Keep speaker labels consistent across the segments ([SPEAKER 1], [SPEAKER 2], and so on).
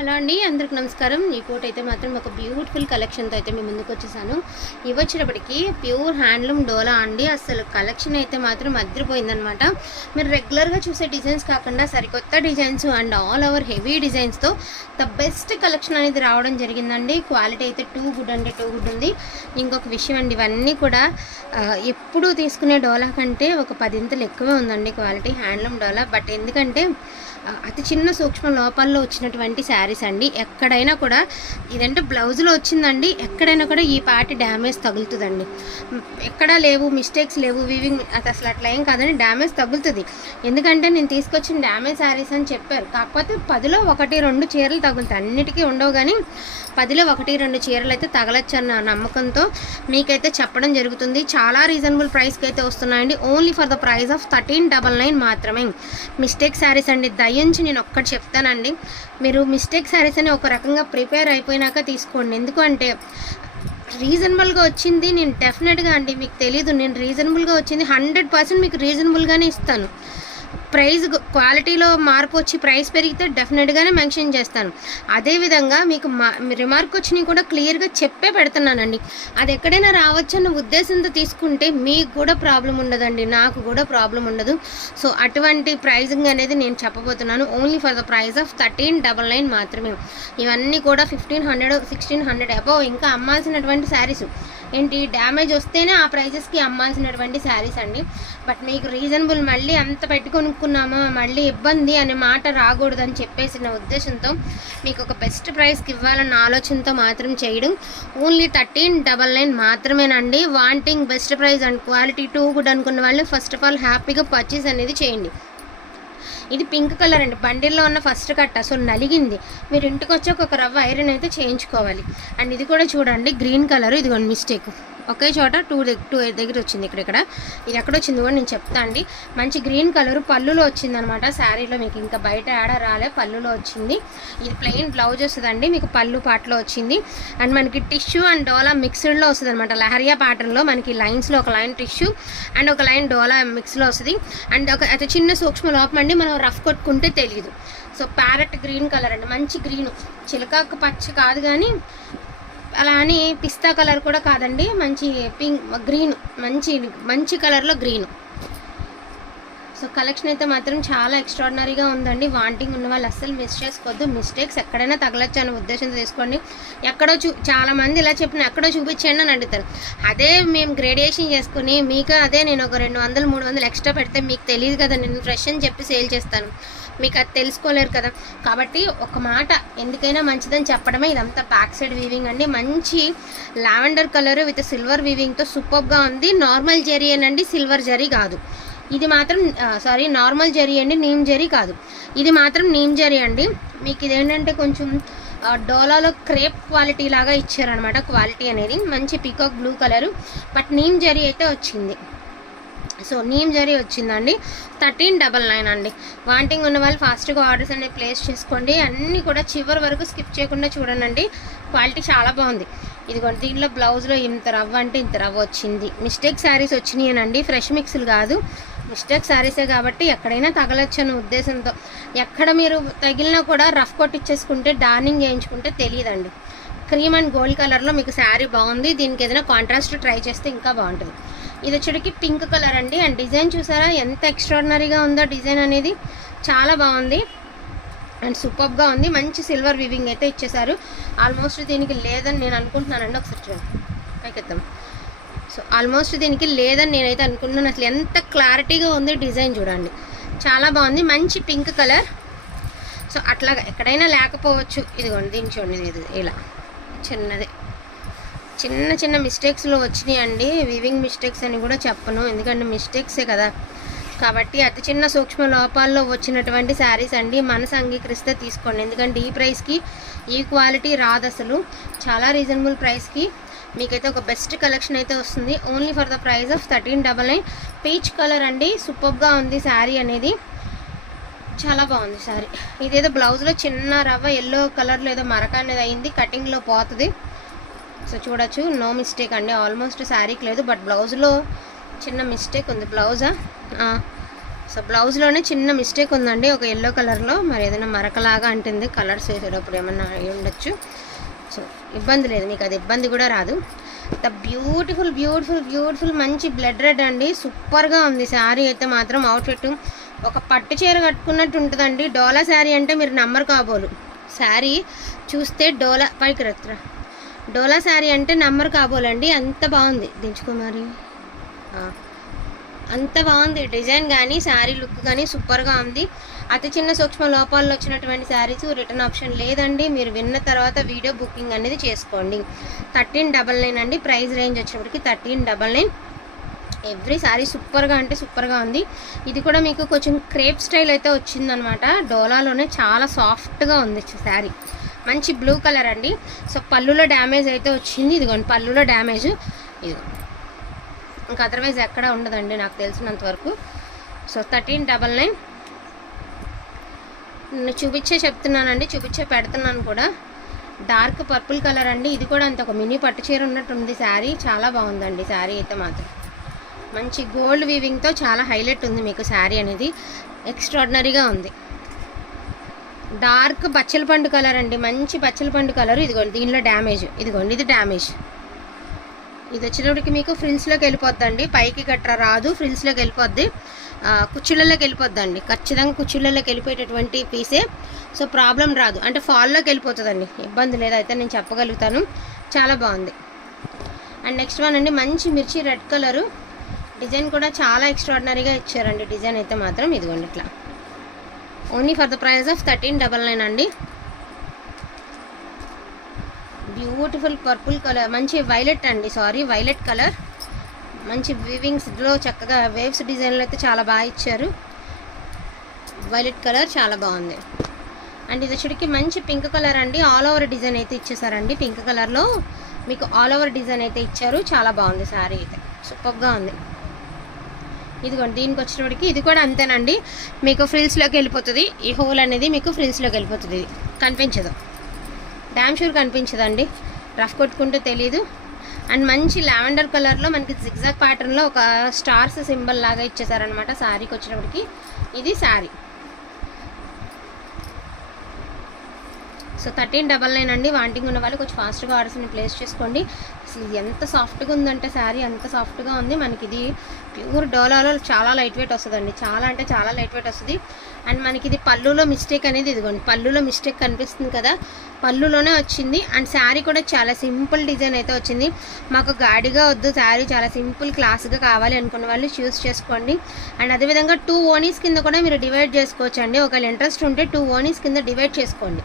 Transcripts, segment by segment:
[SPEAKER 1] Hello అండి అందరికి నమస్కారం. ఈ కోట్ అయితే మాత్రం ఒక బ్యూటిఫుల్ కలెక్షన్తో అయితే మేము ముందుకు వచ్చేసాను. ఇవి వచ్చేటప్పటికి ప్యూర్ హ్యాండ్లూమ్ డోలా అండి. అసలు కలెక్షన్ అయితే మాత్రం అదిరిపోయిందనమాట మీరు రెగ్యులర్గా చూసే డిజైన్స్ కాకుండా సరికొత్త designs and all over heavy డిజైన్స్తో the best collection అనేది రావడం జరిగిందండి. క్వాలిటీ అయితే టూ గుడ్ అంటే టూ గుడ్ ఉంది. ఇంకొక విషయం అండి ఇవన్నీ కూడా ఎప్పుడూ తీసుకునే డోలా కంటే ఒక పదింతలు ఎక్కువే ఉందండి క్వాలిటీ హ్యాండ్లూమ్ డోలా. బట్ ఎందుకంటే అతి చిన్న సూక్ష్మ లోపాల్లో వచ్చినటువంటి శారీస్ అండి. ఎక్కడైనా కూడా ఇదంటే బ్లౌజ్లో వచ్చిందండి. ఎక్కడైనా కూడా ఈ పాటి డ్యామేజ్ తగులుతుందండి. ఎక్కడా లేవు మిస్టేక్స్ లేవు వీవింగ్ అది అసలు అట్లా ఏం కాదండి. డ్యామేజ్ తగులుతుంది. ఎందుకంటే నేను తీసుకొచ్చిన డ్యామేజ్ శారీస్ అని చెప్పారు. కాకపోతే పదిలో ఒకటి రెండు చీరలు తగులుతాయి. అన్నిటికీ ఉండవు కానీ పదిలో ఒకటి రెండు చీరలు అయితే తగలచ్చు అన్న నమ్మకంతో మీకైతే చెప్పడం జరుగుతుంది. చాలా రీజనబుల్ ప్రైస్కి అయితే వస్తున్నాయండి. Only for the price of thirteen double nine మాత్రమే. మిస్టేక్ శారీస్ అండి. దయించి నేను ఒక్కటి చెప్తానండి. మీరు మిస్టేక్ శారీస్ అని ఒక రకంగా ప్రిపేర్ అయిపోయినాక తీసుకోండి. ఎందుకంటే రీజనబుల్గా వచ్చింది నేను డెఫినెట్గా అండి మీకు తెలీదు. నేను రీజనబుల్గా వచ్చింది హండ్రెడ్ పర్సెంట్ మీకు రీజనబుల్గానే ఇస్తాను. ప్రైస్ క్వాలిటీలో మార్పు వచ్చి ప్రైస్ పెరిగితే డెఫినెట్గానే మెన్షన్ చేస్తాను. అదేవిధంగా మీకు మా రిమార్క్ వచ్చినవి కూడా క్లియర్గా చెప్పే పెడుతున్నానండి. అది ఎక్కడైనా రావచ్చన్న ఉద్దేశంతో తీసుకుంటే మీకు కూడా ప్రాబ్లం ఉండదండి. నాకు కూడా ప్రాబ్లం ఉండదు. సో అటువంటి ప్రైజింగ్ అనేది నేను చెప్పబోతున్నాను. Only for the price of thirteen double nine మాత్రమే. ఇవన్నీ కూడా fifteen hundred sixteen hundred above ఇంకా అమ్మాల్సినటువంటి శారీస్ ఏంటి డ్యామేజ్ వస్తేనే ఆ ప్రైజెస్కి అమ్మాల్సినటువంటి శారీస్ అండి. బట్ మీకు రీజనబుల్ మళ్ళీ అంత పెట్టి కొనుక్కున్నామా మళ్ళీ ఇబ్బంది అనే మాట రాకూడదని చెప్పేసిన ఉద్దేశంతో మీకు ఒక బెస్ట్ ప్రైస్కి ఇవ్వాలన్న ఆలోచనతో మాత్రం చేయడం. ఓన్లీ థర్టీన్ డబల్ నైన్ మాత్రమేనండి. Wanting best price and quality too good అనుకున్న వాళ్ళు ఫస్ట్ ఆఫ్ ఆల్ హ్యాపీగా పర్చేస్ అనేది చేయండి. ఇది పింక్ కలర్ అండి. బండిల్లో ఉన్న ఫస్ట్ కట్ట. సో నలిగింది. మీరు ఇంటికి వచ్చాక ఒక రవ్వ ఐరన్ అయితే చేయించుకోవాలి. అండ్ ఇది కూడా చూడండి గ్రీన్ కలర్. ఇది మిస్టేక్. ఒకే చోట టూ టూ దగ్గర వచ్చింది ఇక్కడ ఇక్కడ. ఇది ఎక్కడ వచ్చింది కూడా నేను చెప్తా అండి. మంచి గ్రీన్ కలర్ పళ్ళులో వచ్చిందనమాట శారీలో. మీకు ఇంకా బయట ఆడ రాలే పళ్ళులో వచ్చింది. ఇది ప్లెయిన్ బ్లౌజ్ వస్తుందండి. మీకు పళ్ళు పాటలో వచ్చింది. అండ్ మనకి టిష్యూ అండ్ డోలా మిక్స్డ్లో వస్తుంది అనమాట లహరియా ప్యాటర్న్లో మనకి లైన్స్లో ఒక లైన్ టిష్యూ అండ్ ఒక లైన్ డోలా మిక్స్లో వస్తుంది. అండ్ ఒక అయితే చిన్న సూక్ష్మ లోపం అండి. మనం రఫ్ కొట్టుకుంటే తెలియదు సో ప్యారెట్ గ్రీన్ కలర్ అండి. మంచి గ్రీన్ చిలకాకు పచ్చ కాదు కానీ అలా అని పిస్తా కలర్ కూడా కాదండి. మంచి పింక్ గ్రీన్ మంచి మంచి కలర్లో గ్రీన్. సో కలెక్షన్ అయితే మాత్రం చాలా ఎక్స్ట్రాడినరీగా ఉందండి. వాంటింగ్ ఉన్న వాళ్ళు అస్సలు మిస్ చేసుకోవద్దు. మిస్టేక్స్ ఎక్కడైనా తగలచ్చు అనే ఉద్దేశంతో తీసుకోండి. ఎక్కడో చూ చాలామంది ఇలా చెప్పిన ఎక్కడో చూపించండి అని అడుగుతారు. అదే మేము గ్రేడియేషన్ చేసుకుని మీకు అదే నేను ఒక రెండు వందలు మూడు వందలు ఎక్స్ట్రా పెడితే మీకు తెలియదు కదా నేను ఫ్రెష్ అని చెప్పి సేల్ చేస్తాను. మీకు అది తెలుసుకోలేరు కదా. కాబట్టి ఒక మాట ఎందుకైనా మంచిదని చెప్పడమే ఇదంతా బ్యాక్ సైడ్ వీవింగ్ అండి. మంచి లావెండర్ కలర్ విత్ సిల్వర్ వీవింగ్తో సూపర్గా ఉంది. నార్మల్ జరీ అండి సిల్వర్ జరీ కాదు. ఇది మాత్రం సారీ నార్మల్ జరీ అండి నీమ్ జరీ కాదు. ఇది మాత్రం నీమ్ జరీ అండి. మీకు ఇదేంటంటే కొంచెం డోలాలో క్రేప్ క్వాలిటీ లాగా ఇచ్చారనమాట క్వాలిటీ అనేది మంచి peacock blue colour but neem zari అయితే వచ్చింది. సో నీమ్ జరీ వచ్చిందండి. థర్టీన్ డబల్ నైన్ అండి. వాంటింగ్ ఉన్న వాళ్ళు ఫాస్ట్గా ఆర్డర్స్ అనేవి ప్లేస్ చేసుకోండి. అన్నీ కూడా చివరి వరకు స్కిప్ చేయకుండా చూడండి. క్వాలిటీ చాలా బాగుంది. ఇదిగోండి దీనిలో బ్లౌజ్లో ఇంత రవ్వ అంటే ఇంత రవ్వ వచ్చింది. మిస్టేక్ శారీస్ వచ్చినాయనండి. ఫ్రెష్ మిక్స్లు కాదు. మిస్టేక్ శారీసే కాబట్టి ఎక్కడైనా తగలొచ్చు అనే ఉద్దేశంతో. ఎక్కడ మీరు తగిలినా కూడా రఫ్ కొట్టించేసుకుంటే డార్నింగ్ చేయించుకుంటే తెలియదండి. క్రీమ్ అండ్ గోల్డ్ కలర్లో మీకు శారీ బాగుంది. దీనికి ఏదైనా కాంట్రాస్ట్ ట్రై చేస్తే ఇంకా బాగుంటుంది. ఇది వచ్చేటికి పింక్ కలర్ అండి. అండ్ డిజైన్ చూసారా? ఎంత ఎక్స్ట్రాడినరీగా ఉందో డిజైన్ అనేది చాలా బాగుంది. అండ్ సూపర్గా ఉంది. మంచి సిల్వర్ వివింగ్ అయితే ఇచ్చేసారు ఆల్మోస్ట్ దీనికి లేదని నేను అనుకుంటున్నానండి. ఒకసారి చూడండి పైకెత్తాం. సో ఆల్మోస్ట్ దీనికి లేదని నేనైతే అనుకుంటున్నాను. అసలు ఎంత క్లారిటీగా ఉంది డిజైన్ చూడండి. చాలా బాగుంది. మంచి పింక్ కలర్. సో అట్లాగా ఎక్కడైనా లేకపోవచ్చు. ఇదిగోండి దీన్ని చూడండి. ఇది ఇలా. చిన్నది. చిన్న చిన్న మిస్టేక్స్లో వచ్చినాయి అండి వివింగ్ మిస్టేక్స్ అని కూడా చెప్పను. ఎందుకంటే మిస్టేక్సే కదా. కాబట్టి అతి చిన్న సూక్ష్మ లోపాల్లో వచ్చినటువంటి శారీస్ అండి. మనసు అంగీకరిస్తే తీసుకోండి. ఎందుకంటే ఈ ప్రైస్కి ఈ క్వాలిటీ రాదు అసలు. చాలా రీజనబుల్ ప్రైస్కి మీకైతే ఒక బెస్ట్ కలెక్షన్ అయితే వస్తుంది. Only for the price of thirteen double nine peach colour అండి. సూపర్గా ఉంది శారీ అనేది. చాలా బాగుంది శారీ. ఇదేదో బ్లౌజ్లో చిన్న రవ్వ ఎల్లో కలర్లో ఏదో మరక అనేది అయింది కటింగ్లో పోతుంది. సో చూడొచ్చు. నో మిస్టేక్ అండి. ఆల్మోస్ట్ శారీకి లేదు బట్ బ్లౌజ్లో చిన్న మిస్టేక్ ఉంది. బ్లౌజా? సో బ్లౌజ్లోనే చిన్న మిస్టేక్ ఉందండి. ఒక ఎల్లో కలర్లో. మరి ఏదైనా మరకలాగా అంటుంది. కలర్స్ వేసేటప్పుడు ఏమన్నా అయి ఉండొచ్చు. సో ఇబ్బంది లేదు. మీకు అది ఇబ్బంది కూడా రాదు. ద బ్యూటిఫుల్ బ్యూటిఫుల్ బ్యూటిఫుల్ మంచి బ్లడ్ రెడ్ అండి. సూపర్గా ఉంది. శారీ అయితే మాత్రం అవుట్ఫిట్. ఒక పట్టు చీర కట్టుకున్నట్టు ఉంటుందండి. డోలా శారీ అంటే మీరు నమ్మరు కాబోలు. శారీ చూస్తే డోలా. పైకి రత్ర డోలా శారీ అంటే నమ్మరు కాబోలండి. అంత బాగుంది. దించుకుమారి అంత బాగుంది డిజైన్ కానీ శారీ లుక్ కానీ సూపర్గా ఉంది. అతి చిన్న సూక్ష్మ లోపాల్లో వచ్చినటువంటి శారీస్ రిటర్న్ ఆప్షన్ లేదండి. మీరు విన్న తర్వాత వీడియో బుకింగ్ అనేది చేసుకోండి. థర్టీన్ డబల్ నైన్ అండి. ప్రైస్ రేంజ్ వచ్చినప్పటికి thirteen double nine every sari సూపర్గా అంటే సూపర్గా ఉంది. ఇది కూడా మీకు కొంచెం క్రేప్ స్టైల్ అయితే వచ్చిందనమాట. డోలాలోనే చాలా సాఫ్ట్గా ఉంది శారీ మంచి బ్లూ కలర్ అండి. సో పళ్ళులో డ్యామేజ్ అయితే వచ్చింది. ఇదిగోండి పళ్ళులో డ్యామేజ్. ఇదిగో. ఇంకా అదర్వైజ్ ఎక్కడ ఉండదండి నాకు తెలిసినంత వరకు. సో థర్టీన్ డబల్ నైన్ నేను చూపించే చెప్తున్నానండి చూపించే పెడుతున్నాను కూడా. డార్క్ పర్పుల్ కలర్ అండి. ఇది కూడా అంత ఒక మినీ పట్టు చీర ఉన్నట్టుంది శారీ చాలా బాగుందండి శారీ అయితే మాత్రం. మంచి గోల్డ్ వీవింగ్తో చాలా హైలైట్ ఉంది మీకు శారీ అనేది. ఎక్స్ట్రాడినరీగా ఉంది. డార్క్ పచ్చల పండు కలర్ అండి. మంచి పచ్చల పండు కలర్. ఇదిగోండి దీనిలో డ్యామేజ్. ఇదిగోండి ఇది డ్యామేజ్. ఇది వచ్చినప్పటికి మీకు ఫ్రిల్స్లోకి వెళ్ళిపోద్దండి. పైకి గట్రా రాదు ఫ్రిల్స్లోకి వెళ్ళిపోద్ది. కుచ్చుళ్ళలోకి వెళ్ళిపోద్దండి. ఖచ్చితంగా కుచ్చుళ్ళలోకి వెళ్ళిపోయేటటువంటి పీసే. సో ప్రాబ్లం రాదు. అంటే ఫాల్లోకి వెళ్ళిపోతుందండి. ఇబ్బంది లేదు. అయితే నేను చెప్పగలుగుతాను. చాలా బాగుంది. అండ్ నెక్స్ట్ వన్ అండి. మంచి మిర్చి రెడ్ కలరు. డిజైన్ కూడా చాలా ఎక్స్ట్రాడినరీగా ఇచ్చారండి. డిజైన్ అయితే మాత్రం ఇదిగోండి ఇట్లా. Only for the price of thirteen double nine అండి. బ్యూటిఫుల్ పర్పుల్ కలర్ మంచి వైలెట్ అండి. సారీ వైలెట్ కలర్ మంచి వీవింగ్స్లో చక్కగా వేవ్స్ డిజైన్లు అయితే చాలా బాగా ఇచ్చారు. వైలెట్ కలర్ చాలా బాగుంది. అండ్ ఇది వచ్చేటికి మంచి పింక్ కలర్ అండి. ఆల్ ఓవర్ డిజైన్ అయితే ఇచ్చేసారండి. పింక్ కలర్లో మీకు ఆల్ ఓవర్ డిజైన్ అయితే ఇచ్చారు. చాలా బాగుంది శారీ అయితే. సూపర్గా ఉంది. ఇదిగోండి దీనికి వచ్చినప్పటికి ఇది కూడా అంతేనండి. మీకు ఫ్రిల్స్లోకి వెళ్ళిపోతుంది. ఈ హోల్ అనేది మీకు ఫ్రిల్స్లోకి వెళ్ళిపోతుంది. కనిపించదు. Damn sure కనిపించదండి. రఫ్ కొట్టుకుంటే తెలీదు. అండ్ మంచి లావెండర్ కలర్లో మనకి జిగ్జాగ్ ప్యాటర్న్లో ఒక స్టార్స్ సింబల్ లాగా ఇచ్చేసారనమాట శారీకి వచ్చినప్పటికి. ఇది sari so thirteen double nine అండి. వాంటింగ్ ఉన్న వాళ్ళు కొంచెం ఫాస్ట్గా ఆర్డర్స్ని ప్లేస్ చేసుకోండి. అసలు ఎంత సాఫ్ట్గా ఉందంటే శారీ ఎంత సాఫ్ట్గా ఉంది. మనకి ఇది ప్యూర్ డోలాలో చాలా లైట్ వెయిట్ వస్తుందండి. చాలా అంటే చాలా లైట్ వెయిట్ వస్తుంది. అండ్ మనకి ఇది పళ్ళులో మిస్టేక్ అనేది ఇదిగోండి. పళ్ళులో మిస్టేక్ కనిపిస్తుంది కదా. పళ్ళులోనే వచ్చింది. అండ్ శారీ కూడా చాలా సింపుల్ డిజైన్ అయితే వచ్చింది. మాకు గాడిగా వద్దు. శారీ చాలా సింపుల్ క్లాస్గా కావాలి అనుకున్న వాళ్ళు చూస్ చేసుకోండి. అండ్ అదేవిధంగా టూ ఓనీస్ కింద కూడా మీరు డివైడ్ చేసుకోవచ్చు అండి ఒకవేళ ఇంట్రెస్ట్ ఉంటే టూ ఓనీస్ కింద డివైడ్ చేసుకోండి.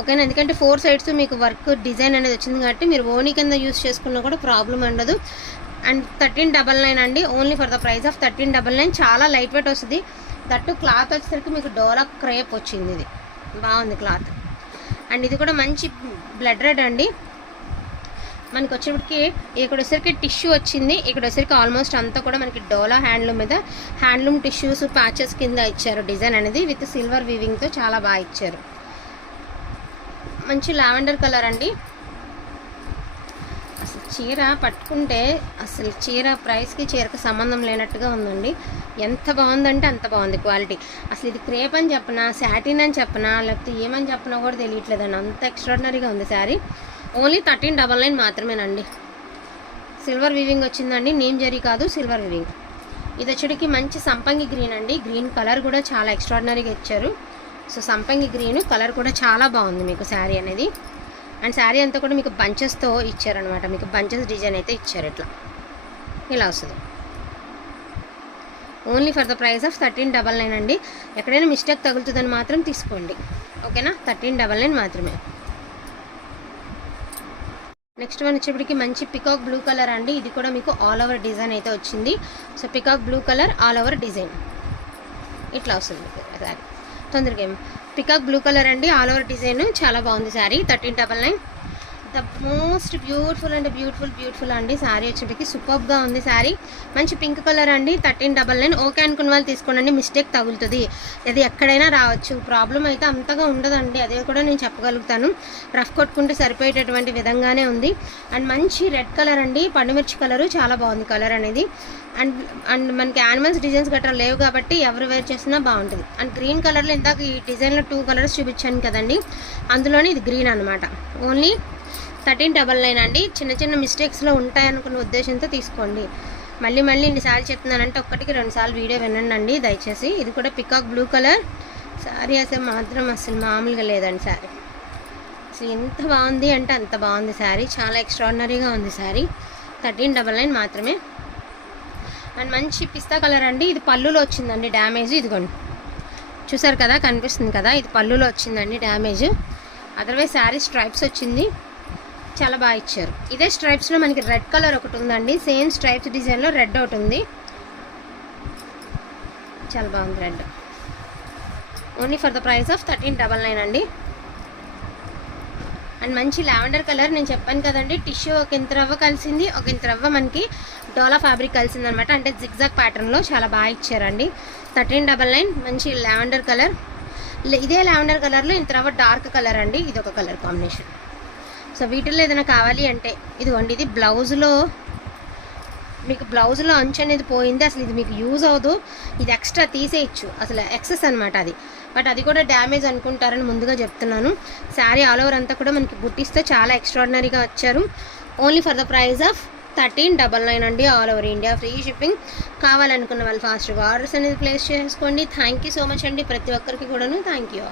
[SPEAKER 1] ఓకేనా? ఎందుకంటే ఫోర్ సైడ్స్ మీకు వర్క్ డిజైన్ అనేది వచ్చింది కాబట్టి మీరు ఓనీ కింద యూస్ చేసుకున్నా కూడా ప్రాబ్లం ఉండదు. అండ్ థర్టీన్ డబల్ నైన్ అండి. Only for the price of thirteen double nine చాలా లైట్ వెయిట్ వస్తుంది. దట్టు క్లాత్ వచ్చేసరికి మీకు డోలా క్రేప్ వచ్చింది ఇది. బాగుంది క్లాత్. అండ్ ఇది కూడా మంచి బ్లడ్ రెడ్ అండి. మనకి వచ్చేప్పటికి ఇక్కడ వచ్చేసరికి టిష్యూ వచ్చింది. ఇక్కడ వచ్చేసరికి ఆల్మోస్ట్ అంతా కూడా మనకి డోలా హ్యాండ్లూమ్ మీద హ్యాండ్లూమ్ టిష్యూస్ ప్యాచెస్ కింద ఇచ్చారు డిజైన్ అనేది. విత్ సిల్వర్ వీవింగ్తో చాలా బాగా ఇచ్చారు. మంచి లావెండర్ కలర్ అండి. అసలు చీర పట్టుకుంటే అసలు చీర ప్రైస్కి చీరకు సంబంధం లేనట్టుగా ఉందండి. ఎంత బాగుందంటే అంత బాగుంది క్వాలిటీ అసలు ఇది క్రేప్ అని చెప్పనా శాటిన్ అని చెప్పనా లేకపోతే ఏమని చెప్పనా కూడా తెలియట్లేదండి. అంత ఎక్స్ట్రాడినరీగా ఉంది sari only thirteen double nine మాత్రమేనండి. సిల్వర్ వివింగ్ వచ్చిందండి. నేమ్ జరీ కాదు సిల్వర్ వివింగ్ ఇది వచ్చేటికి మంచి సంపంగి గ్రీన్ అండి. గ్రీన్ కలర్ కూడా చాలా ఎక్స్ట్రాడినరీగా ఇచ్చారు. సో సంపంగి గ్రీన్ కలర్ కూడా చాలా బాగుంది మీకు శారీ అనేది. అండ్ శారీ అంతా కూడా మీకు బంచెస్తో ఇచ్చారనమాట మీకు బంచెస్ డిజైన్ అయితే ఇచ్చారు ఇట్లా. ఇలా వస్తుంది. Only for the price of thirteen double nine అండి. ఎక్కడైనా మిస్టేక్ తగులుతుందని మాత్రం తీసుకోండి. ఓకేనా థర్టీన్ డబల్ నైన్ మాత్రమే. నెక్స్ట్ వన్ వచ్చేప్పటికి మంచి పికాక్ బ్లూ కలర్ అండి. ఇది కూడా మీకు ఆల్ ఓవర్ డిజైన్ అయితే వచ్చింది. So peacock blue colour all over design ఇట్లా వస్తుంది. మీకు శారీ తొందరగా ఏం. పికాక్ బ్లూ కలర్ అండి. ఆల్ ఓవర్ డిజైన్ చాలా బాగుంది sari thirteen double nine the most beautiful and beautiful beautiful అండి. శారీ వచ్చేటికి సూపర్గా ఉంది శారీ మంచి పింక్ కలర్ అండి. థర్టీన్ డబల్ నైన్ ఓకే అనుకున్న వాళ్ళు తీసుకోండి మిస్టేక్ తగులుతుంది. అది ఎక్కడైనా రావచ్చు. ప్రాబ్లం అయితే అంతగా ఉండదండి. అదే కూడా నేను చెప్పగలుగుతాను. రఫ్ కొట్టుకుంటే సరిపోయేటటువంటి విధంగానే ఉంది. అండ్ మంచి రెడ్ కలర్ అండి. పండుమిర్చి కలరు చాలా బాగుంది కలర్ అనేది. అండ్ అండ్ మనకి యానిమల్స్ డిజైన్స్ గట్రా లేవు కాబట్టి ఎవరు వేర్ చేసినా బాగుంటుంది. అండ్ గ్రీన్ కలర్లో ఇందాక ఈ డిజైన్లో టూ కలర్స్ చూపించాను కదండి. అందులోనే ఇది గ్రీన్ అనమాట ఓన్లీ థర్టీన్ డబల్ నైన్ అండి. చిన్న చిన్న మిస్టేక్స్లో ఉంటాయనుకున్న ఉద్దేశంతో తీసుకోండి. మళ్ళీ మళ్ళీ ఇన్నిసార్లు చెప్తున్నానంటే ఒక్కటికి రెండుసార్లు వీడియో వినండి అండి. దయచేసి ఇది కూడా పికాక్ బ్లూ కలర్ శారీ అసలు మాత్రం అసలు మామూలుగా లేదండి శారీ అసలు ఎంత బాగుంది అంటే అంత బాగుంది శారీ చాలా ఎక్స్ట్రాడినరీగా ఉంది శారీ థర్టీన్ డబల్ నైన్ మాత్రమే. అండ్ మంచి పిస్తా కలర్ అండి. ఇది పళ్ళులో వచ్చిందండి డ్యామేజ్. ఇదిగోండి. చూసారు కదా కనిపిస్తుంది కదా ఇది పళ్ళులో వచ్చిందండి డ్యామేజ్. అదర్వైజ్ శారీ స్ట్రైప్స్ వచ్చింది. చాలా బాగా ఇచ్చారు. ఇదే స్ట్రైప్స్లో మనకి రెడ్ కలర్ ఒకటి ఉందండి. సేమ్ స్ట్రైప్స్ డిజైన్లో రెడ్ ఒకటి ఉంది. చాలా బాగుంది red only for the price of thirteen double nine అండి. అండ్ మంచి లావెండర్ కలర్ నేను చెప్పాను కదండి. టిష్యూ ఒక ఇంత రవ్వ కలిసింది ఒక ఇంత రవ్వ మనకి డోలా ఫ్యాబ్రిక్ కలిసింది అనమాట అంటే జిగ్జాగ్ ప్యాటర్న్లో చాలా బాగా ఇచ్చారండి. థర్టీన్ డబల్ నైన్ మంచి లావెండర్ కలర్ ఇదే లావెండర్ కలర్లో ఇంత రవ్వ డార్క్ కలర్ అండి. ఇది ఒక కలర్ కాంబినేషన్ సో వీటిల్లో ఏదైనా కావాలి అంటే ఇదిగోండి ఇది బ్లౌజ్లో మీకు బ్లౌజ్లో అంచు అనేది పోయింది అసలు ఇది మీకు యూజ్ అవ్వదు ఇది ఎక్స్ట్రా తీసేయచ్చు అసలు ఎక్సెస్ అనమాట అది. బట్ అది కూడా డ్యామేజ్ అనుకుంటారని ముందుగా చెప్తున్నాను. శారీ ఆల్ ఓవర్ అంతా కూడా మనకి బుట్టిస్తే చాలా ఎక్స్ట్రాడినరీగా వచ్చారు. Only for the price of thirteen double nine అండి all over India free shipping. కావాలనుకున్న వాళ్ళు ఫాస్ట్గా ఆర్డర్స్ అనేది ప్లేస్ చేసుకోండి. థ్యాంక్ యూ సో మచ్ అండి ప్రతి ఒక్కరికి కూడాను. Thank you